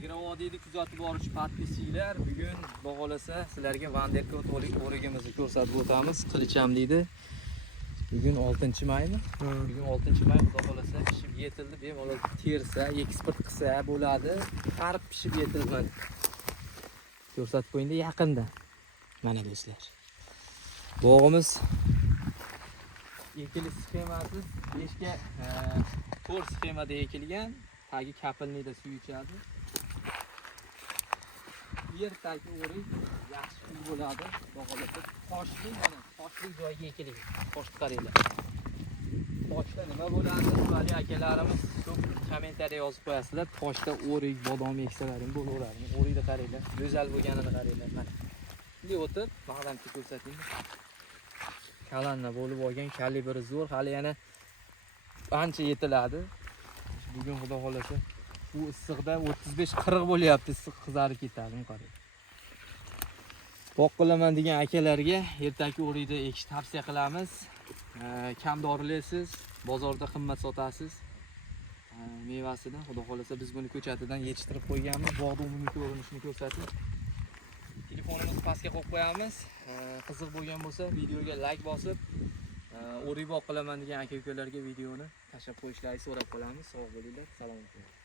Agrovodiyni kuzatib boruvchi podpischilar, bugun bog'olasa sizlarga Vanderkot o'rigimizni ko'rsatib o'tamiz. Qilicham deydi. Bugun 6-maymi? Bugun 6-may, xudo xolasa pishib yetildi. Bemalol tersa, eksport qilsa bo'ladi. Qarib pishib yetilmadi. Ko'rsatib qo'ying yaqinda. Mana do'stlar. Bog'imiz ekilish sxemasi 5 ga 4 sxemada ekilgan. Tagi kapilnida suv ichadi. Yerdagi o'rik yaxshi suv bo'ladi. Bog'olasa toshli, mana toshli joyga ekilgan. Toshni qaranglar. Toshda nima bo'ladi? Vali akalarimiz ko'p kommentariya yozib qo'yasizlar. Toshda o'rik, bodom eksalaring bo'laveradi. O'rikni qaranglar, go'zal bo'lganini qaranglar. Mana. Bunday o'tib, bag'lamchi ko'rsating. Kalanna bo'lib olgan, kalibri zo'r, hali yana ancha yetiladi. Bugun xudo xolasa bu issiqda 35-40 bo'lyapti, issiq qizarib ketadi, qarang. Boq qilaman degan akalarga ertaki o'rikda ekish tavsiya qilamiz. Kam dorilaysiz, bozorda qimmat sotasiz. Mevasini xudo xolasa biz buni ko'chatidan yetishtirib qo'yganmiz. Bog'da umumiy ko'rinishini ko'rsatib. Telefonimizni pastga qo'yib qo'yamiz. Qiziq bo'lgan bo'lsa videoga like bosib, o'rik boq qilaman degan aka-ukalarga videoni tashlab qo'yishlarini so'rab qolamiz. Sog' bo'linglar, salomat bo'ling.